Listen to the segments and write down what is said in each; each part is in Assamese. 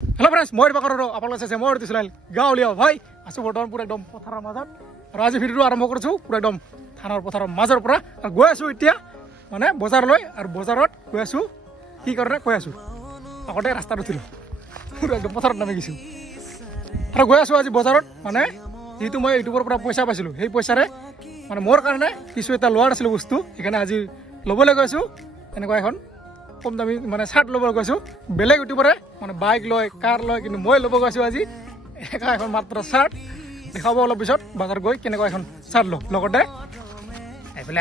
हेलो फ्रेंड्स মই বাকৰৰ আপোনালোক আছে মই দিছিলাল গাঁৱলীয়া ভাই আছো বৰ্তমান পুৰা একদম পথাৰৰ মাজত আৰু আজি ভিডিওটো আৰম্ভ কৰিছো পুৰা একদম থানাৰ পথাৰৰ মাজৰ পৰা আৰু গৈ আছো এতিয়া মানে বজাৰলৈ আৰু বজাৰত গৈ আছো কি কাৰণে কৈ আছো আগতে ৰাস্তাত উঠিলো পুৰা একদম পথাৰত নামি গৈছো আৰু গৈ আছো আজি বজাৰত মানে যেহেতু মই ইউটিউবৰ পৰা পইচা পাইছিলো সেই পইচাৰে মানে মোৰ কাৰণে কিছু এটা লোৱাৰ আছিল বস্তু সেইকাৰণে আজি ল'বলৈ গৈছো এনেকুৱা এখন কম দামী মানে শাৰ্ট ল'ব গৈছো বেলেগ ইউটিউবাৰে মানে বাইক লয় কাৰ লয় কিন্তু মই ল'ব গৈছো আজি এখন মাত্ৰ শাৰ্ট দেখাব অলপ পিছত বাজাৰ গৈ কেনেকুৱা এখন শাৰ্ট লওঁ লগতে এইফালে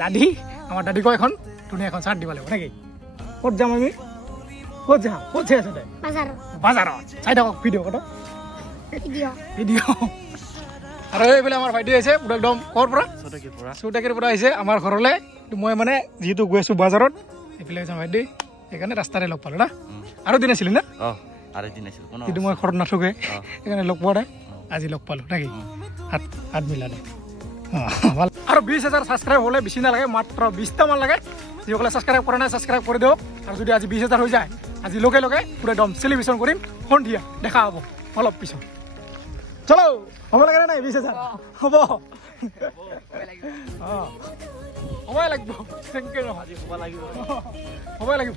দাদি আমাৰ দাদিক এখন ধুনীয়া এখন শার্ট দিব লাগিব নেকি ক'ত যাম আমি ক'ত যাই আছে বাজাৰত চাই থাকক ভিডিঅ' কত ভিডিঅ' আৰু এইফালে আমাৰ ভাইটি আহিছে পুৰা একদম ক'ৰ পৰা চৌটাকীৰ পৰা আহিছে আমাৰ ঘৰলৈ মই মানে যিহেতু গৈ আছো বাজাৰত এইফালে যাম ভাইটি সেইকাৰণে ৰাস্তাৰে লগ পালো না আৰু দিন আছিল না কিন্তু মই ঘৰত নাথাকে সেইকাৰণে লগ পোৱা নাই আজি লগ পালো নাকি হাত মিলালে আৰু 20,000 ছাবস্ক্ৰাইব হ'লে বেছি নালাগে মাত্ৰ 20টা মান লাগে যিসকলে ছাবস্ক্ৰাইব কৰা নাই ছাবস্ক্ৰাইব কৰি দিয়ক আৰু যদি আজি 20,000 হৈ যায় আজি লগে লগে পুৰা একদম চেলিব্ৰেশ্যন কৰিম সন্ধিয়া দেখা হ'ব অলপ পিছত চলো হ'ব লাগে নাই 20,000 হ'ব সময় লাগিব সময় লাগিব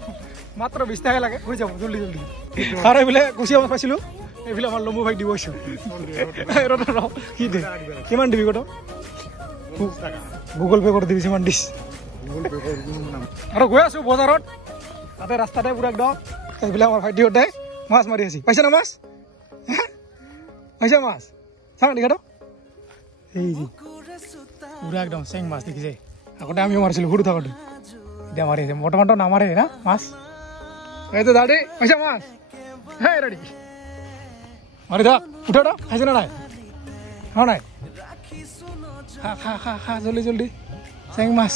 মাত্ৰ 20 টাকা লাগে হৈ যাব জলদি জলদি আৰু এইফালে কুচিয়া মাছ পাইছিলো এইফালে আমাৰ লম্বু ভাই দিবছো কি দে কিমান দিবি কত গুগল পে কৰি দিবি কিমান দিছ আৰু গৈ আছো বজাৰত তাতে ৰাস্তাতে পুৰা একদম এইফালে আমাৰ ভাইটিহঁতে মাছ মাৰি আছে পাইছে না মাছ পাইছে মাছ চাওঁ দেখা এই যে পুৰা একদম চেং মাছ দেখিছে আগতে আমিও মাৰিছিলো সৰু থাকোঁতে এতিয়া মাৰি আছে বৰ্তমানটো নামাৰে না মাছ এইটো দাদি পাইছা মাছ হে ৰেডি মাৰি থাক উঠা দা খাইছে না নাই খাওঁ নাই খা জলদি জলদি চেং মাছ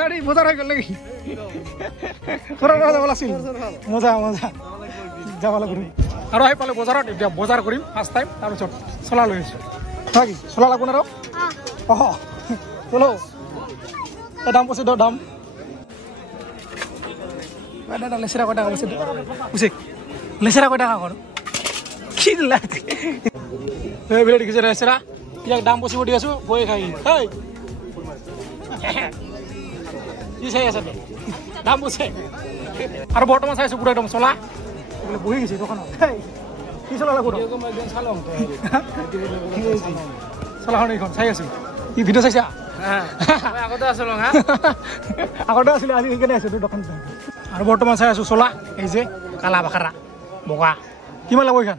দাদি বজাৰ হৈ গ'ল নেকি যাব লাগিছিল মজা মজা যাব লাগিব আৰু আহি পালে বজাৰত এতিয়া বজাৰ কৰিম ফাৰ্ষ্ট টাইম তাৰপিছত চলা লৈ আছো কি চলা লাগব না আৰু চলো দাম পইছে দাম লেচেৰা কয় টাকা পইছে বুঝি লেচেৰা কয় টাকা কৰ কি লাগে এইবিলাক দেখিছে লেচেৰা ইয়াক দাম পচিব দি আছো বই খাই কি চাই আছে দাম পইছে আৰু বৰ্তমান চাই আছো পুৰা একদম চলা বহি গৈছে দোকানত কি চলা লাগব চলাখন এইখন চাই আছো কি ভিডিঅ' চাইছা আগতে আছিলে আজি সেইকাৰণে আছো তোৰ দোকান আৰু বৰ্তমান চাই আছো চলা এই যে কালা বাখাৰা বগা কিমান লাগব এইখন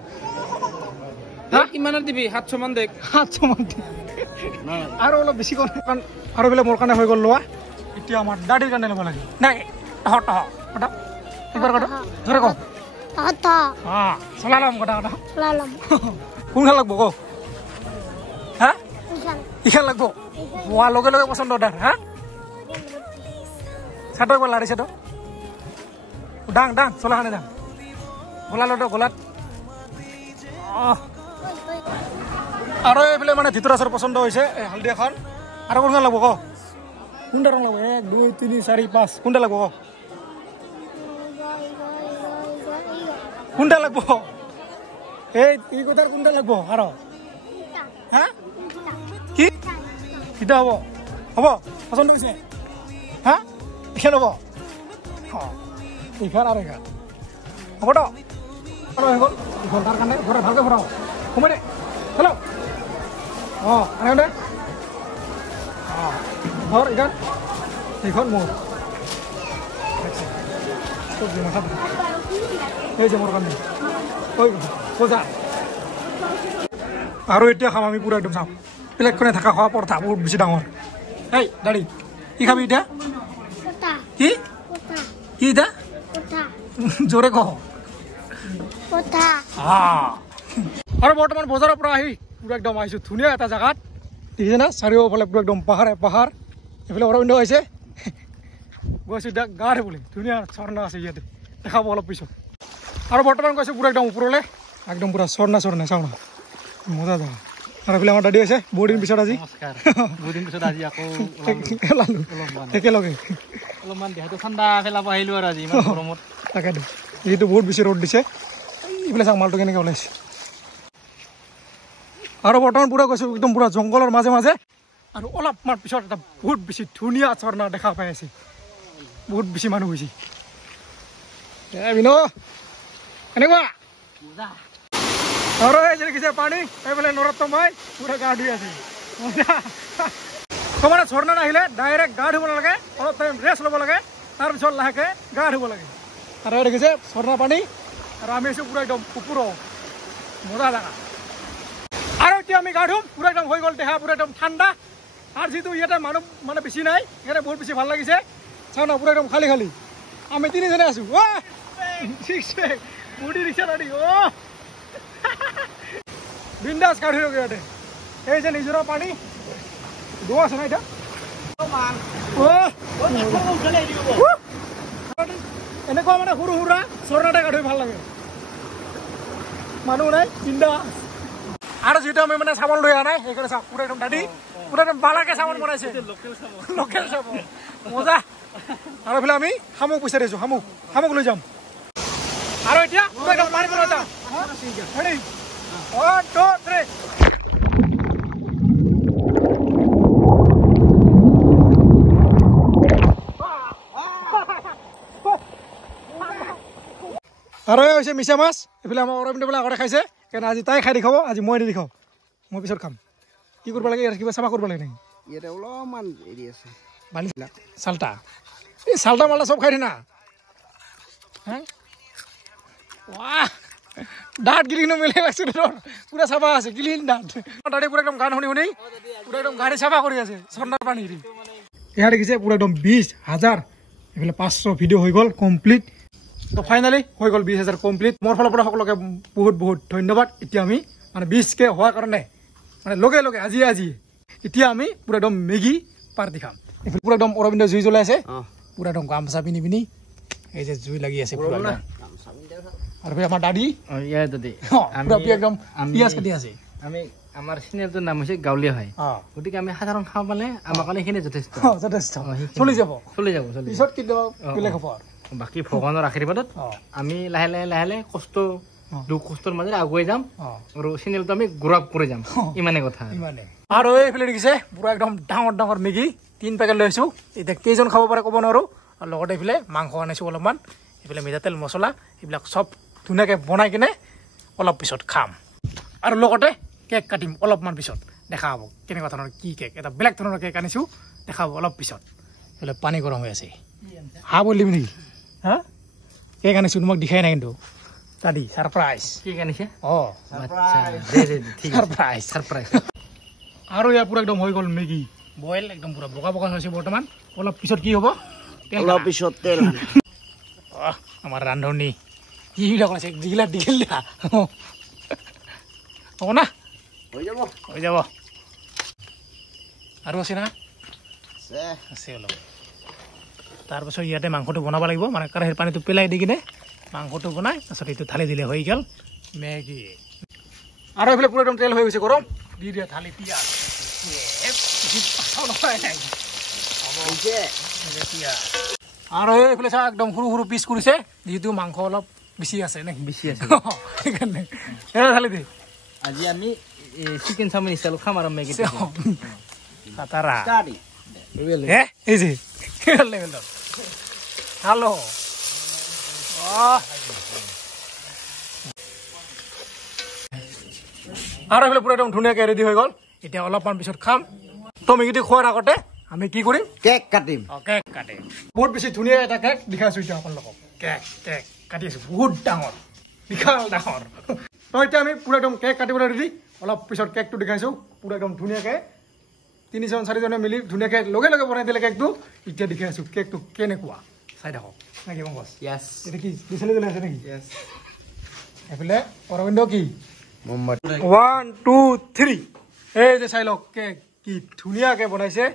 কিমানত দিবি 700 মান দে 700 মান আৰু অলপ বেছি কম আৰু বোলে মোৰ কাৰণে হৈ গ'ল লোৱা এতিয়া আমাৰ দাদিৰ কাৰণে ল'ব লাগে নাই একবাৰ কথা ধৰে কওঁ চলা ল'ম কথা কোনখন লাগব ক হা ইখান লাগব হোৱাৰ লগে লগে পচন্দ দাৰ হা চাটৰ একবাৰ লাৰিছে তো ডাং ডাং চলাখানে ডাং গোলালত গোলাত আৰু এইফালে মানে ভিতৰাচৰ পচন্দ হৈছে হালধি এখন আৰু কোনখন লাগব ক কোনটা ৰং লাগব 1 2 3 4 5 কোনটা লাগব ক কোনটা লাগব এই কথাৰ কোনটা লাগব আৰু হা কি এটা হ'ব পচন্দ হৈছে হা এইখান হ'ব এইখান আৰু এইখান হ'ব তো আৰু হৈ গ'ল এইখন তাৰ কাৰণে ঘৰত ভালকৈ ভৰাও সোমাই দে হেল্ল' আনে দে ধৰ এইখন এইখন মোৰ চব্জি মাথা এই যে মোৰ কাৰণে ঐ বজা আৰু এতিয়া খাম আমি পুৰা একদম চাওঁ প্লেটখনে থকা খোৱা পৰঠা বহুত বেছি ডাঙৰ এই দাদি কি খাবি এতিয়া কি এতিয়া জোৰে কহ আৰু বৰ্তমান বজাৰৰ পৰা আহি পুৰা একদম আহিছো ধুনীয়া এটা জেগাত দেখিছে না চাৰিওফালে পুৰা একদম পাহাৰ এইফালে অৰণ্য হৈছে গৈছো এতিয়া গা ধুবলৈ ধুনীয়া ঝৰ্ণা আছে ইয়াতে দেখাব অলপ পিছত আৰু বৰ্তমান গৈছো পুৰা একদম ওপৰলৈ একদম পুৰা ঝৰ্ণা চাওঁ না মজা জেগা আৰু এইফালে আমাৰ দাদি আছে বহুত দিন পিছত আজি বহুত দিন পিছত আজি আকৌ একেলগে অলপমান দেহটো ঠাণ্ডা পেলাব আহিলো আৰু আজি ইমান গৰমত তাকেতো যিহেতু বহুত বেছি ৰ'দ দিছে এইফালে চাওক মালটো কেনেকৈ ওলাইছে আৰু বৰ্তমান পুৰা গৈছোঁ একদম পুৰা জংঘলৰ মাজে মাজে আৰু অলপমান পিছত এটা বহুত বেছি ধুনীয়া ঝৰ্ণা দেখা পাই আছে বহুত বেছি মানুহ হৈছে বিনো এনেকুৱা আৰু এই যে দেখিছে পানী এইফালে নৰোত্তম ভাই পুৰা গা ধুই আছে মানে ঝৰ্ণাত আহিলে ডাইৰেক্ট গা ধুব নালাগে অলপ টাইম ৰেষ্ট ল'ব লাগে তাৰপিছত লাহেকৈ গা ধুব লাগে আৰু এই দেখিছে ঝৰ্ণা পানী আৰু আমি আছোঁ পুৰা একদম কুকুৰ মজা জাগা আৰু এতিয়া আমি গা ধুম পুৰা একদম হৈ গ'ল দেহা পুৰা একদম ঠাণ্ডা আৰু যিহেতু ইয়াতে মানুহ মানে বেছি নাই সেইকাৰণে বহুত বেছি ভাল লাগিছে চাওঁ না পুৰা একদম খালী খালী আমি তিনিজনে আছোঁ মুড়ি দিছে দাদি বিন্দাছ গা ধুই ইয়াতে এই যে নিজৰা পানী দৌ আছে না এতিয়া এনেকুৱা মানে সৰু সুৰা ঝৰ্ণাতে গা ধুই ভাল লাগে মানুহ নাই বিন্দা আৰু যিহেতু আমি মানে চাবোন লৈ অহা নাই সেইকাৰণে চাওক পুৰা একদম দাদি পুৰা একদম বালাকে চাবোন বনাইছে লোকেল চাবোন মজা আৰু এইফালে আমি শামুক বিচাৰি আছোঁ শামুক লৈ যাম আৰু এতিয়া একদম পানী পৰা যাম ৰেডি 1 2 3 আৰু এই হৈছে মিছা মাছ এইফালে আমাৰ অৰবিন্দ বোলে আগতে খাইছে কাৰণ আজি তাই খাই দেখাব আজি মই দেখাওঁ মই পিছত খাম কি কৰিব লাগে কিবা চাফা কৰিব লাগে নেকি ইয়াতে অলপমান এৰি আছে বালিবিলাক চাল্টা এই চাল্টা মাল্টা চব খাই না হা দাঁত গিলিনো মেলে লাগছে তোৰ পুৰা চাফা আছে ক্লিন দাঁত দাঁতে পুৰা একদম গান শুনি পুৰা একদম গাড়ী চাফা কৰি আছে ঝৰ্ণাৰ পানী এয়া দেখিছে পুৰা একদম 20,000 এইফালে 500 ভিডিঅ' হৈ গ'ল কমপ্লিট তো ফাইনেলি হৈ গ'ল 20,000 কমপ্লিট মোৰ ফালৰ পৰা সকলোকে বহুত বহুত ধন্যবাদ এতিয়া আমি মানে 20K হোৱাৰ কাৰণে মানে লগে লগে আজি এতিয়া আমি পুৰা একদম মেগী পাৰ্টি খাম এইফালে পুৰা একদম অৰবিন্দ জুই জ্বলাই আছে পুৰা একদম গামোচা পিনি এই যে জুই লাগি আছে পুৰা আৰু আমাৰ দাদি একদম পিঁয়াজ কাটি আছে আমি আমাৰ চিনেলটোৰ নাম হৈছে গাঁৱলীয়া হয় গতিকে আমি সাধাৰণ খাব পালে আমাৰ কাৰণে এইখিনি যথেষ্ট চলি যাব পিছত কেতিয়াবা বেলেগ হ'ব বাকী ভগৱানৰ আশীৰ্বাদত আমি লাহে লাহে কষ্ট দুখ কষ্টৰ মাজেৰে আগুৱাই যাম আৰু চেনেলটো আমি গ্ৰ' আপ কৰি যাম ইমানে কথা আৰু এইফালে দেখিছে পুৰা একদম ডাঙৰ মেগী 3 পেকেট লৈ আহিছোঁ এতিয়া কেইজন খাব পাৰে ক'ব নোৱাৰোঁ আৰু লগতে এইফালে মাংস আনিছোঁ অলপমান এইফালে মিঠাতেল মছলা এইবিলাক চব ধুনীয়াকৈ বনাই কিনে অলপ পিছত খাম আৰু লগতে কেক কাটিম অলপমান পিছত দেখা হ'ব কেনেকুৱা ধৰণৰ কি কেক এটা বেলেগ ধৰণৰ কেক আনিছোঁ দেখা হ'ব অলপ পিছত এইফালে পানী গৰম হৈ আছে হাঁহ বলিম নেকি হা কেক আনিছোঁ তোমাক দেখাই নাই কিন্তু দাদি ছাৰপ্ৰাইজ কেক আনিছে ছাৰপ্ৰাইজ আৰু ইয়াৰ পুৰা একদম হৈ গ'ল মেগী বইল একদম পুৰা বগা হৈছে বৰ্তমান অলপ পিছত কি হ'ব অলপ পিছত তেল আমাৰ ৰান্ধনি কিবিলাক আছে যিগিলা দীঘল দিয়া হ'ব না হৈ যাব আৰু আছে না আছে অলপ তাৰপাছত ইয়াতে মাংসটো বনাব লাগিব মানে কেৰাহীৰ পানীটো পেলাই দি কিনে মাংসটো বনাই তাৰপিছত এইটো থালি দিলে হৈ গ'ল মেগী আৰু এইফালে পুৰা একদম তেল হৈ গৈছে গৰম দি দিয়া থালি পিঁয়াজ আৰু এইফালে চা একদম সৰু পিচ কৰিছে যিহেতু মাংস অলপ বেছি আছে নেকি বেছি আছে সেইকাৰণে থালি দি আজি আমি চিকেন চাওমিন ষ্টাইলত খাম আৰু মেগী খাতাৰা এই যে হেল্ল' আৰু এইফালে পুৰা একদম ধুনীয়াকৈ ৰেডি হৈ গ'ল এতিয়া অলপমান পিছত খাম তো মেগীটো খোৱাৰ আগতে আমি কি কৰিম কেক কাটিম কেক কাটিম বহুত বেছি ধুনীয়া এটা কেক দেখাইছোঁ এতিয়া আপোনালোকক কেক কাটি আছোঁ বহুত ডাঙৰ বিশাল ডাঙৰ তো এতিয়া আমি পুৰা একদম কেক কাটিবলৈ ৰেডি অলপ পিছত কেকটো দেখাইছোঁ পুৰা একদম ধুনীয়াকৈ 3-4জনে মিলি ধুনীয়াকৈ লগে বনাই দিলে কেকটো এতিয়া দেখাই আছোঁ কেকটো কেনেকুৱা চাই থাকক নেকি বছ এতিয়া কি বিচাৰি দিলে আছে নেকি এইফালে অৰবিন্দ কি 1 2 3 এই যে চাই লওক কেক কি ধুনীয়াকৈ বনাইছে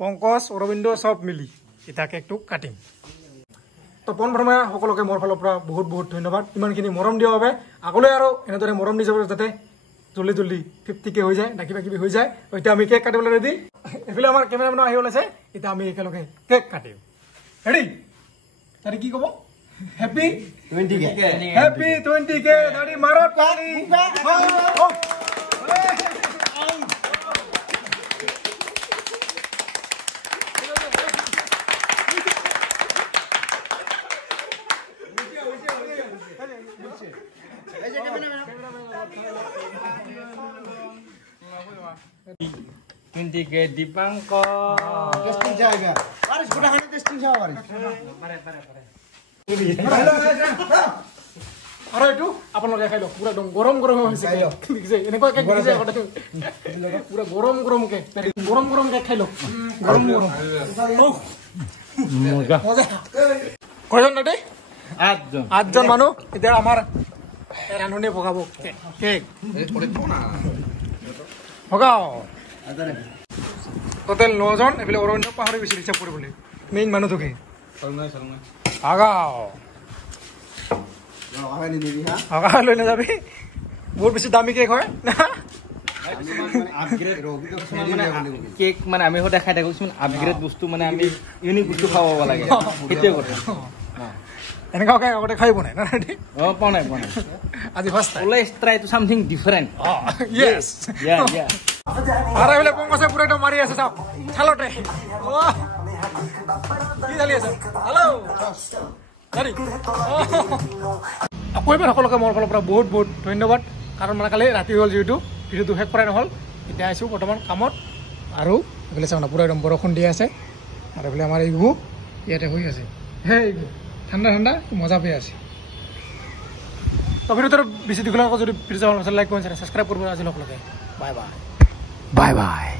পংকজ অৰবিন্দ চব মিলি এতিয়া কেকটো কাটিম তো পোনপ্ৰথমে সকলোকে মোৰ ফালৰ পৰা বহুত ধন্যবাদ ইমানখিনি মৰম দিয়াৰ বাবে আগলৈ আৰু এনেদৰে মৰম দি যাব যাতে জলদি 50K হৈ যায় না কিবা হৈ যায় এতিয়া আমি কেক কাটিবলৈ ৰেডি এইফালে আমাৰ কেমেৰামেনো আহি ওলাইছে এতিয়া আমি একেলগে কেক কাটিম ৰেডি তাৰে কি ক'ব হ্যাপি 20K হ্যাপি 20K দাড়ি মারো তালি Ke Dipangkor. টেস্টিং জায়গা পারিস গোটা হাতে টেস্টিং যাওয়া পারিস আৰু এইটো আপোনালোকে খাই লওক পুৰা একদম গৰম গৰম হৈছে দেখিছে এনেকুৱা কেক দেখিছে পুৰা গৰম গৰম কেক খাই লওক গৰম গৰম মজা কয়জন দাদা 8জন মানুহ এতিয়া আমাৰ ৰান্ধনি ভগাব কেক ভগাও টোটেল 9জন এইফালে অৰণ্য পাহৰি গৈছে হিচাপ কৰিবলৈ মেইন মানুহটোকে আগাও আগা লৈ নাযাবি বহুত বেছি দামী কেক হয় কেক মানে আমি সদায় খাই থাকো কিছুমান আপগ্ৰেড বস্তু মানে আমি ইউনিক বস্তু খাব লাগে সেইটোৱে কথা এনেকুৱা কেক আগতে খাই পোৱা নাই না পোৱা নাই আজি first always try to something different yes আৰু এইফালে পংকজে পুৰা একদম মাৰি আছে চাওক চালতে কি চালি আছে হেল্ল' আকৌ এবাৰ সকলোকে মোৰ ফালৰ পৰা বহুত বহুত ধন্যবাদ কাৰণ মানে কালি ৰাতি হ'ল যিহেতু ভিডিঅ'টো শেষ কৰাই নহ'ল এতিয়া আহিছোঁ বৰ্তমান কামত আৰু এইফালে চাওঁ না পুৰা একদম বৰষুণ দি আছে আৰু এইফালে আমাৰ এই ইগু ইয়াতে হৈ আছে সেই ঠাণ্ডা ঠাণ্ডা মজা পাই আছে তো ভিডিঅ'টো বেছি দীঘলীয়া যদি ভিডিঅ' চাব লাইক কৰিছে ছাবস্ক্ৰাইব কৰিব আজি সকলোকে বাই বাই